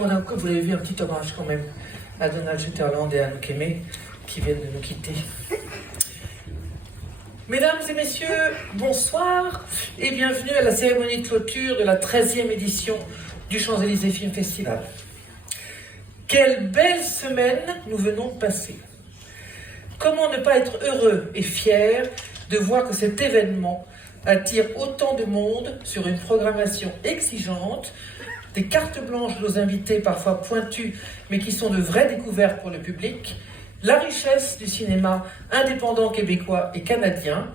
vous l'avez vu, un petit hommage quand même à Donald Sutherland et à Anouk Aimée, qui viennent de nous quitter. Mesdames et messieurs, bonsoir et bienvenue à la cérémonie de clôture de la 13e édition du Champs-Élysées Film Festival. Quelle belle semaine nous venons de passer. Comment ne pas être heureux et fier de voir que cet événement attire autant de monde sur une programmation exigeante, des cartes blanches de nos invités parfois pointus, mais qui sont de vraies découvertes pour le public, la richesse du cinéma indépendant québécois et canadien,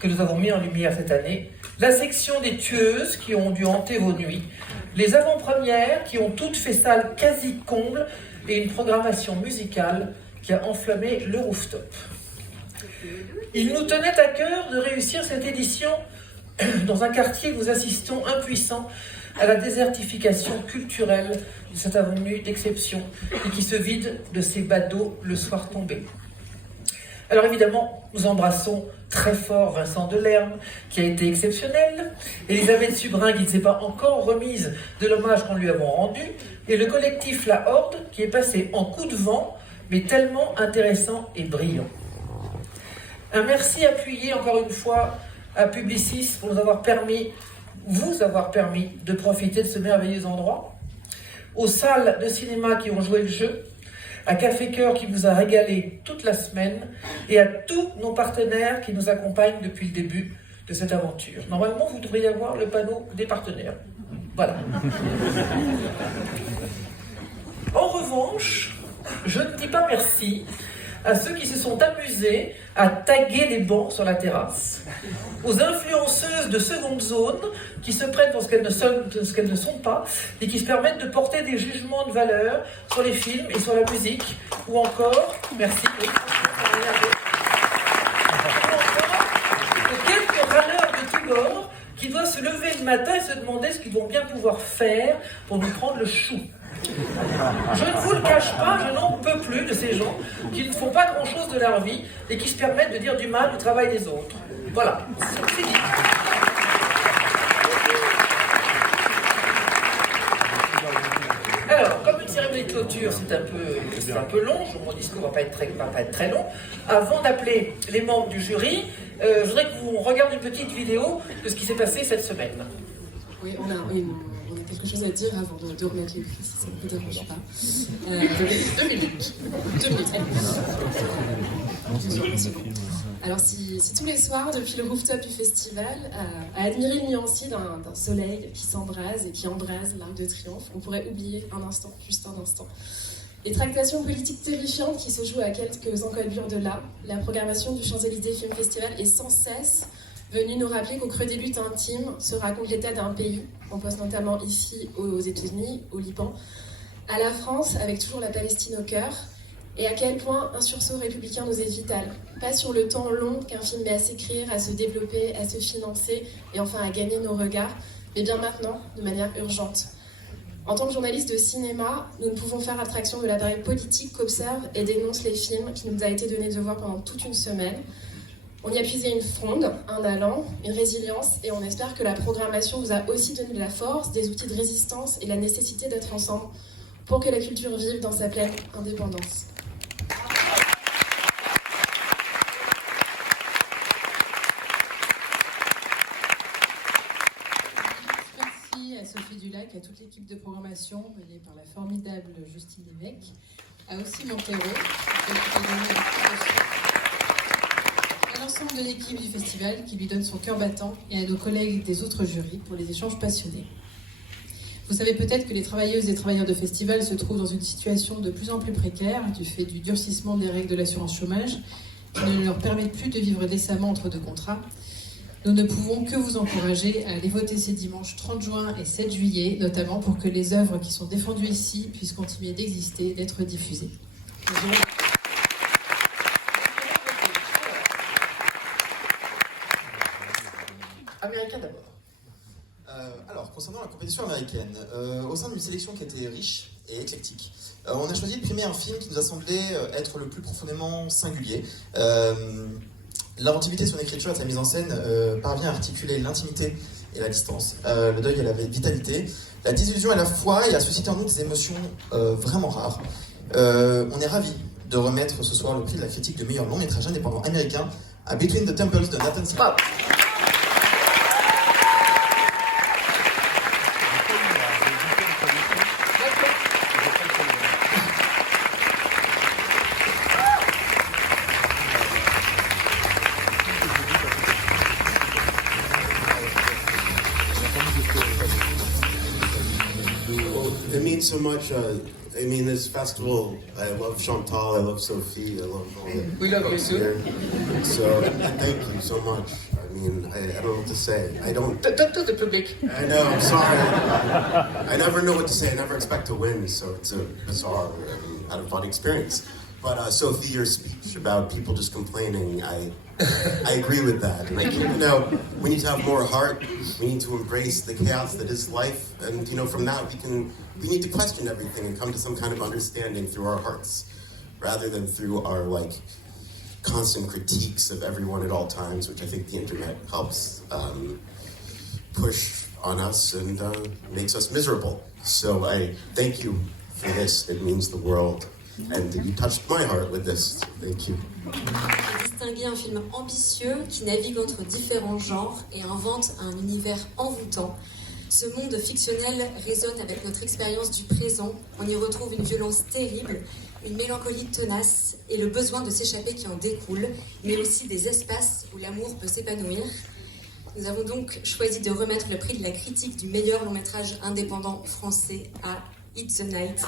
que nous avons mis en lumière cette année, la section des tueuses qui ont dû hanter vos nuits, les avant-premières qui ont toutes fait salle quasi comble et une programmation musicale qui a enflammé le rooftop. Il nous tenait à cœur de réussir cette édition dans un quartier où nous assistons impuissants à la désertification culturelle de cette avenue d'exception et qui se vide de ses badauds le soir tombé. Alors évidemment, nous embrassons très fort Vincent Delerme, qui a été exceptionnel, Elisabeth Subrin, qui ne s'est pas encore remise de l'hommage qu'on lui avons rendu, et le collectif La Horde, qui est passé en coup de vent, mais tellement intéressant et brillant. Un merci appuyé encore une fois à Publicis pour vous avoir permis de profiter de ce merveilleux endroit, aux salles de cinéma qui ont joué le jeu, à Café Cœur qui vous a régalé toute la semaine et à tous nos partenaires qui nous accompagnent depuis le début de cette aventure. Normalement, vous devriez avoir le panneau des partenaires. Voilà. En revanche, je ne dis pas merci à ceux qui se sont amusés à taguer les bancs sur la terrasse, aux influenceuses de seconde zone qui se prennent pour ce qu'elles ne sont pas et qui se permettent de porter des jugements de valeur sur les films et sur la musique, ou encore, merci, aux quelques râleurs de tous bords qui doivent se lever le matin et se demander ce qu'ils vont bien pouvoir faire pour nous prendre le chou. Je ne vous le cache pas, je n'en peux plus de ces gens qui ne font pas grand-chose de leur vie et qui se permettent de dire du mal du travail des autres. Voilà, c'est dit. Alors, comme une cérémonie de clôture, c'est un peu long, mon discours va pas être très long. Avant d'appeler les membres du jury, je voudrais que vous regardiez une petite vidéo de ce qui s'est passé cette semaine. Oui, on a quelque chose à dire avant de remettre les prix, si ça ne vous dérange pas. 2 minutes. Alors, si tous les soirs, depuis le rooftop du festival, à admirer le nuancier d'un soleil qui s'embrase et qui embrase l'Arc de Triomphe, on pourrait oublier juste un instant, les tractations politiques terrifiantes qui se jouent à quelques encolures de là, la programmation du Champs-Élysées Film Festival est sans cesse venue nous rappeler qu'au creux des luttes intimes se raconte l'état d'un pays. On pense notamment ici aux États-Unis, au Liban, à la France, avec toujours la Palestine au cœur, et à quel point un sursaut républicain nous est vital. Pas sur le temps long qu'un film met à s'écrire, à se développer, à se financer, et enfin à gagner nos regards, mais bien maintenant, de manière urgente. En tant que journaliste de cinéma, nous ne pouvons faire abstraction de l'appareil politique qu'observe et dénonce les films qui nous a été donné de voir pendant toute une semaine. On y a puisé une fronde, un allant, une résilience, et on espère que la programmation vous a aussi donné de la force, des outils de résistance et la nécessité d'être ensemble pour que la culture vive dans sa pleine indépendance. Merci à Sophie Dulac, à toute l'équipe de programmation menée par la formidable Justine Lévesque, à aussi Montero, à l'ensemble de l'équipe du festival qui lui donne son cœur battant et à nos collègues des autres jurys pour les échanges passionnés. Vous savez peut-être que les travailleuses et travailleurs de festival se trouvent dans une situation de plus en plus précaire du fait du durcissement des règles de l'assurance chômage qui ne leur permettent plus de vivre décemment entre deux contrats. Nous ne pouvons que vous encourager à aller voter ces dimanches 30 juin et 7 juillet, notamment pour que les œuvres qui sont défendues ici puissent continuer d'exister, d'être diffusées. Américain d'abord. Alors, concernant la compétition américaine, au sein d'une sélection qui était riche et éclectique, on a choisi de primer un film qui nous a semblé être le plus profondément singulier. L'inventivité de son écriture et de sa mise en scène parvient à articuler l'intimité et la distance. Le deuil et la vitalité. La désillusion et la foi, il a suscité en nous des émotions vraiment rares. On est ravis de remettre ce soir le prix de la critique du meilleur long métrage indépendant américain à Between the Temples de Nathan Silva. It means so much. I mean, this festival, I love Chantal, I love Sophie, I love all the We love you folks too. here. So, thank you so much. I mean, I don't know what to say. I don't... Tout le public. I know, I'm sorry. I never know what to say. I never expect to win, so it's a bizarre, out-of-body experience. But Sophie, your speech about people just complaining, I agree with that. And I think, we need to have more heart. We need to embrace the chaos that is life. And, from that we need to question everything and come to some kind of understanding through our hearts, rather than through our, constant critiques of everyone at all times, which I think the internet helps push on us and makes us miserable. So I thank you for this. It means the world. And you touched my heart with this. Thank you. Distinguer un film ambitieux qui navigue entre différents genres et invente un univers envoûtant. Ce monde fictionnel résonne avec notre expérience du présent. On y retrouve une violence terrible, une mélancolie tenace et le besoin de s'échapper qui en découle, mais aussi des espaces où l'amour peut s'épanouir. Nous avons donc choisi de remettre le prix de la critique du meilleur long métrage indépendant français à It's the Night.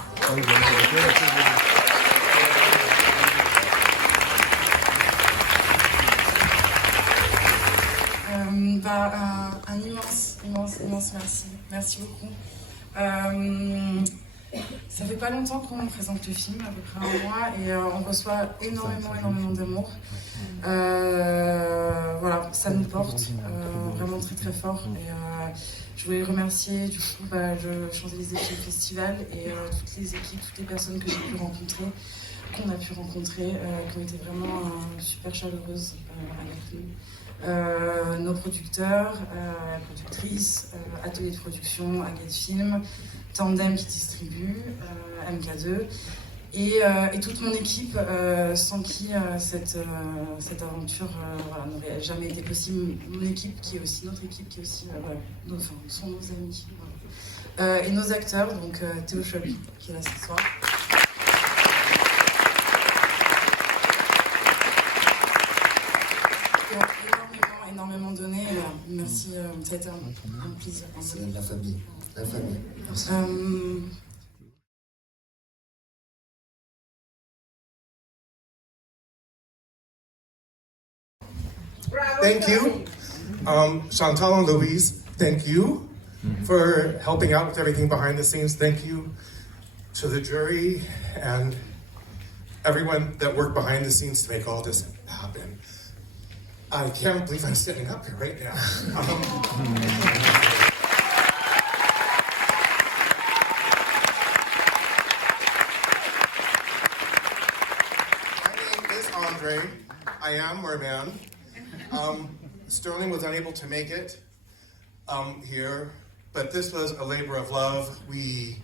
Un immense merci. Merci beaucoup. Ça fait pas longtemps qu'on présente le film, à peu près un mois, et on reçoit énormément d'amour. Voilà, ça nous porte vraiment très très fort. Et je voulais remercier du coup le Champs-Élysées Film Festival et toutes les équipes, toutes les personnes que j'ai pu rencontrer, qu'on a pu rencontrer, qui ont été vraiment super chaleureuses avec nous. Nos producteurs, productrices, atelier de production, Agathe Film, Tandem qui distribue, MK2 et toute mon équipe sans qui cette aventure n'aurait jamais été possible. Mon équipe qui est aussi notre équipe, qui est aussi sont nos amis. Voilà. Et nos acteurs, donc Théo Chablis qui est là ce soir. Énormément donné. Merci, ça a été un plaisir. C'est la famille. La famille. Merci. Thank you. Chantal and Louise, thank you for helping out with everything behind the scenes. Thank you to the jury and everyone that worked behind the scenes to make all this happen. I can't believe I'm sitting up here right now. My name is Andre. I am Merman. Sterling was unable to make it here, but this was a labor of love. We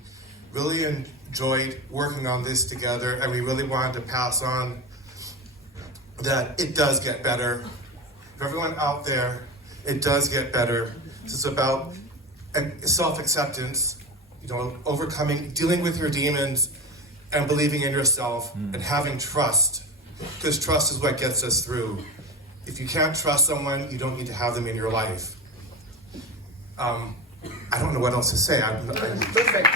really enjoyed working on this together, and we really wanted to pass on that it does get better. For everyone out there, it does get better. This is about self-acceptance, overcoming, dealing with your demons, and believing in yourself, and having trust, because trust is what gets us through. If you can't trust someone, you don't need to have them in your life. I don't know what else to say. Perfect.